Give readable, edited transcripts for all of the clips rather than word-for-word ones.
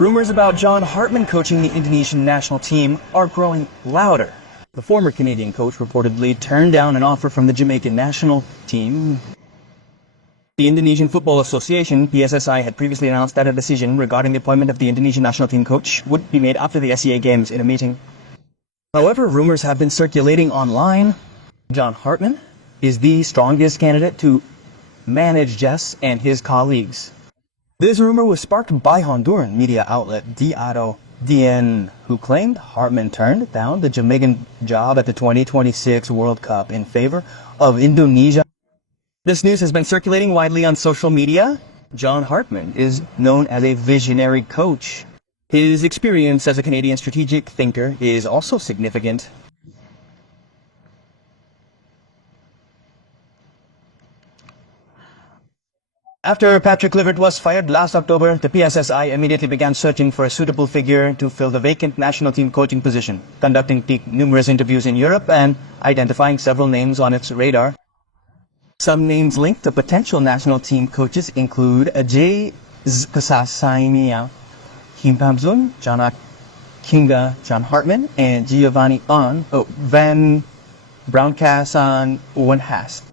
Rumors about John Hartman coaching the Indonesian national team are growing louder. The former Canadian coach reportedly turned down an offer from the Jamaican national team. The Indonesian Football Association, PSSI, had previously announced that a decision regarding the appointment of the Indonesian national team coach would be made after the SEA Games in a meeting. However, rumors have been circulating online. John Hartman is the strongest candidate to manage Jess and his colleagues. This rumor was sparked by Honduran media outlet Diario DN, who claimed Hartman turned down the Jamaican job at the 2026 World Cup in favor of Indonesia. This news has been circulating widely on social media. John Hartman is known as a visionary coach. His experience as a Canadian strategic thinker is also significant. After Patrick Clifford was fired last October, the PSSI immediately began searching for a suitable figure to fill the vacant national team coaching position, conducting numerous interviews in Europe and identifying several names on its radar. Some names linked to potential national team coaches include Ajay Kasasaimia, Kim Pamzun, John Kinga, John Hartman, and Giovanni Van Browncasan Owenhast.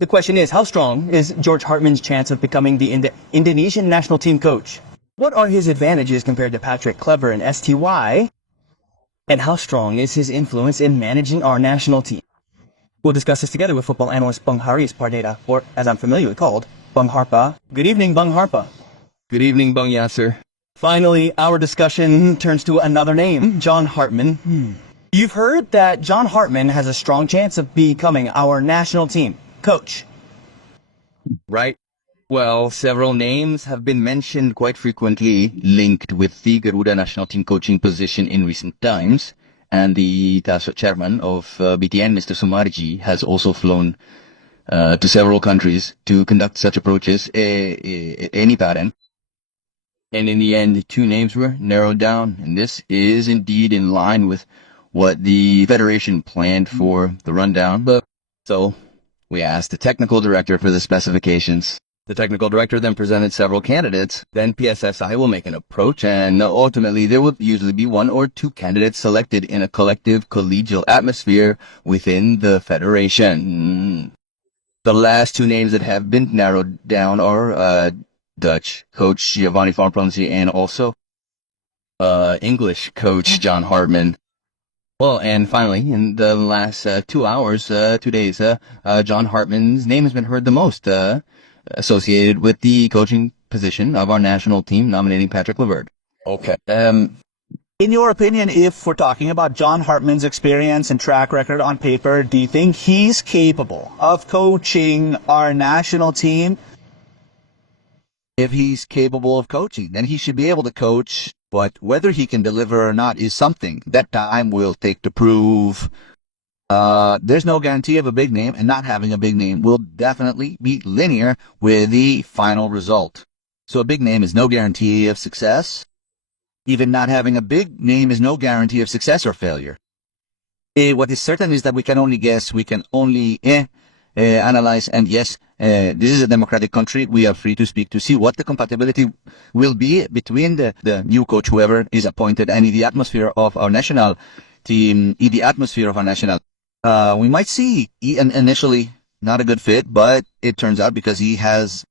The question is, how strong is George Hartman's chance of becoming the Indonesian national team coach? What are his advantages compared to Patrick Clever and STY? And how strong is his influence in managing our national team? We'll discuss this together with football analyst Bung Haris Pardeda, or as I'm familiarly called, Bung Harpa. Good evening, Bung Harpa. Good evening, Bung Yasser. Finally, our discussion turns to another name, John Hartman. You've heard that John Hartman has a strong chance of becoming our national team coach. Right. Well, several names have been mentioned quite frequently linked with the Garuda national team coaching position in recent times. And the chairman of BTN, Mr. Sumarji, has also flown to several countries to conduct such approaches, any pattern. And in the end, two names were narrowed down. And this is indeed in line with what the Federation planned for the rundown. So we asked the technical director for the specifications. The technical director then presented several candidates. Then PSSI will make an approach, and ultimately there will usually be one or two candidates selected in a collective collegial atmosphere within the Federation. The last two names that have been narrowed down are Dutch coach Giovanni Van Bronckhorst and also English coach John Hartman. Well, and finally, in the last 2 hours, 2 days, John Hartman's name has been heard the most, associated with the coaching position of our national team, nominating Patrick Levert. Okay. In your opinion, if we're talking about John Hartman's experience and track record on paper, do you think he's capable of coaching our national team? If he's capable of coaching, then he should be able to coach. But whether he can deliver or not is something that time will take to prove. There's no guarantee of a big name, and not having a big name will definitely be linear with the final result. So a big name is no guarantee of success. Even not having a big name is no guarantee of success or failure. What is certain is that we can only guess, we can only analyze, and yes, this is a democratic country. We are free to speak to see what the compatibility will be between the new coach, whoever is appointed, and in the atmosphere of our national team, in the atmosphere of our national. We might see initially not a good fit, but it turns out because he has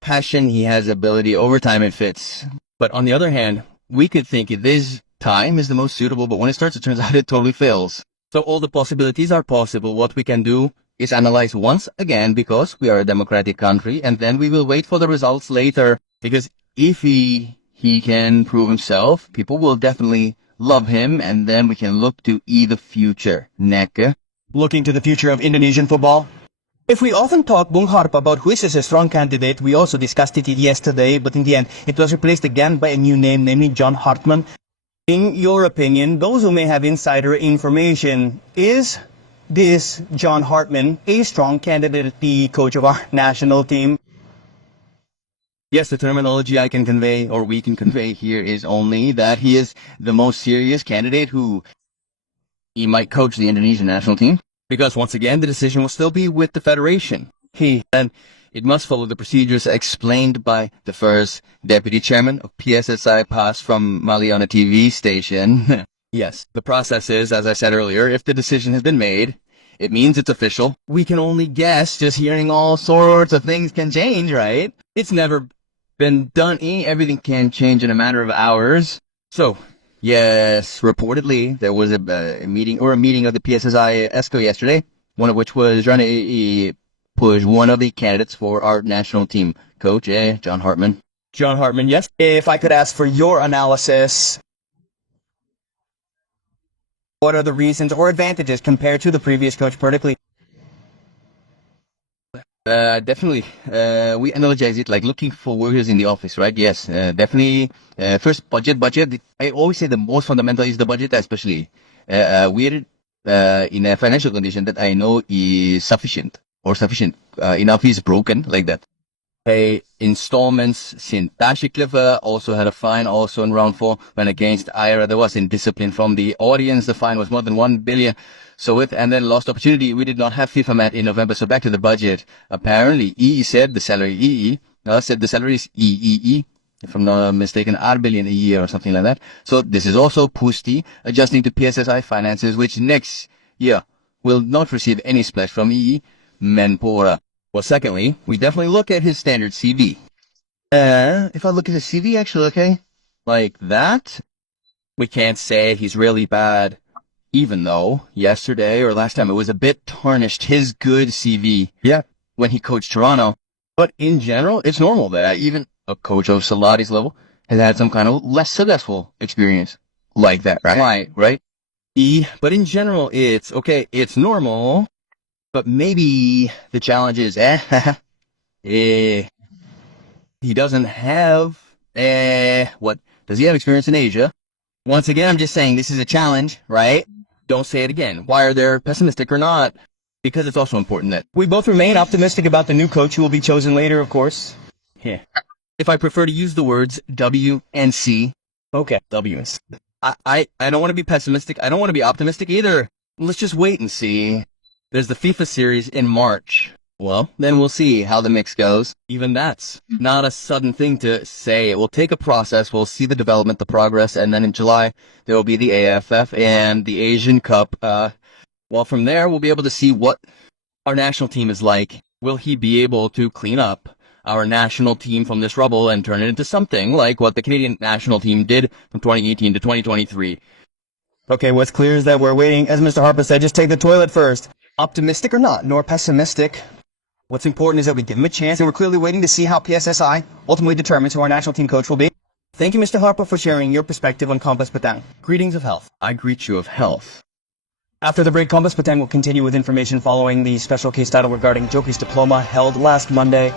passion, he has ability, over time it fits. But on the other hand, we could think this time is the most suitable, but when it starts, it turns out it totally fails. So all the possibilities are possible. What we can do is analyze once again, because we are a democratic country, and then we will wait for the results later. Because if he can prove himself, people will definitely love him, and then we can look to the future. Looking to the future of Indonesian football? If we often talk, Bung Harpa, about who is a strong candidate, we also discussed it yesterday, but in the end, it was replaced again by a new name, namely John Hartman. In your opinion, those who may have insider information, is this John Hartman a strong candidate to be coach of our national team? Yes, the terminology I can convey, or we can convey here, is only that he is the most serious candidate who he might coach the Indonesian national team. Because once again, the decision will still be with the Federation. And it must follow the procedures explained by the first deputy chairman of PSSI Pass from Mali on a TV station. Yes, the process is, as I said earlier, if the decision has been made, it means it's official. We can only guess, just hearing all sorts of things can change, right? It's never been done. Everything can change in a matter of hours. So, yes, reportedly, there was a meeting of the PSSI ESCO yesterday, one of which was trying to push one of the candidates for our national team coach, John Hartman. John Hartman, yes. If I could ask for your analysis, what are the reasons or advantages compared to the previous coach, particularly? Definitely. We analogize it like looking for workers in the office, right? Yes, definitely. First, budget. I always say the most fundamental is the budget, especially. We're in a financial condition that I know is sufficient. Enough is broken, like that. Pay installments. Sintashiklifa also had a fine, also in round 4, when against Ira there was indiscipline from the audience. The fine was more than 1 billion. And then lost opportunity. We did not have FIFA mat in November, so back to the budget. Apparently, EE said the salary said the salary is EEE, if I'm not mistaken, 8 billion a year or something like that. So this is also Pusti adjusting to PSSI finances, which next year will not receive any splash from EE Menpora. Well, secondly, we definitely look at his standard CV. If I look at his CV, actually, okay, like that, we can't say he's really bad, even though yesterday or last time it was a bit tarnished, his good CV. Yeah. When he coached Toronto. But in general, it's normal that even a coach of Salati's level has had some kind of less successful experience like that, right? Right? But in general, it's okay, it's normal. But maybe the challenge is, he doesn't have, what, does he have experience in Asia? Once again, I'm just saying this is a challenge, right? Don't say it again. Why are they pessimistic or not? Because it's also important that We both remain optimistic about the new coach who will be chosen later, of course. Yeah. If I prefer to use the words W and C. Okay, W's. I don't want to be pessimistic. I don't want to be optimistic either. Let's just wait and see. There's the FIFA series in March. Well, then we'll see how the mix goes. Even that's not a sudden thing to say. It will take a process. We'll see the development, the progress, and then in July, there will be the AFF and the Asian Cup. Well, from there, we'll be able to see what our national team is like. Will he be able to clean up our national team from this rubble and turn it into something like what the Canadian national team did from 2018 to 2023? Okay, what's clear is that we're waiting, as Mr. Harper said, just take the toilet first. Optimistic or not, nor pessimistic. What's important is that we give him a chance, and we're clearly waiting to see how PSSI ultimately determines who our national team coach will be. Thank you, Mr. Harper, for sharing your perspective on Compass Patang. Greetings of health. I greet you of health. After the break, Compass Patang will continue with information following the special case title regarding Joki's diploma held last Monday.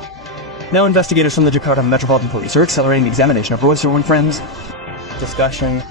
Now investigators from the Jakarta Metropolitan Police are accelerating the examination of Royce Irwin friends. Discussion.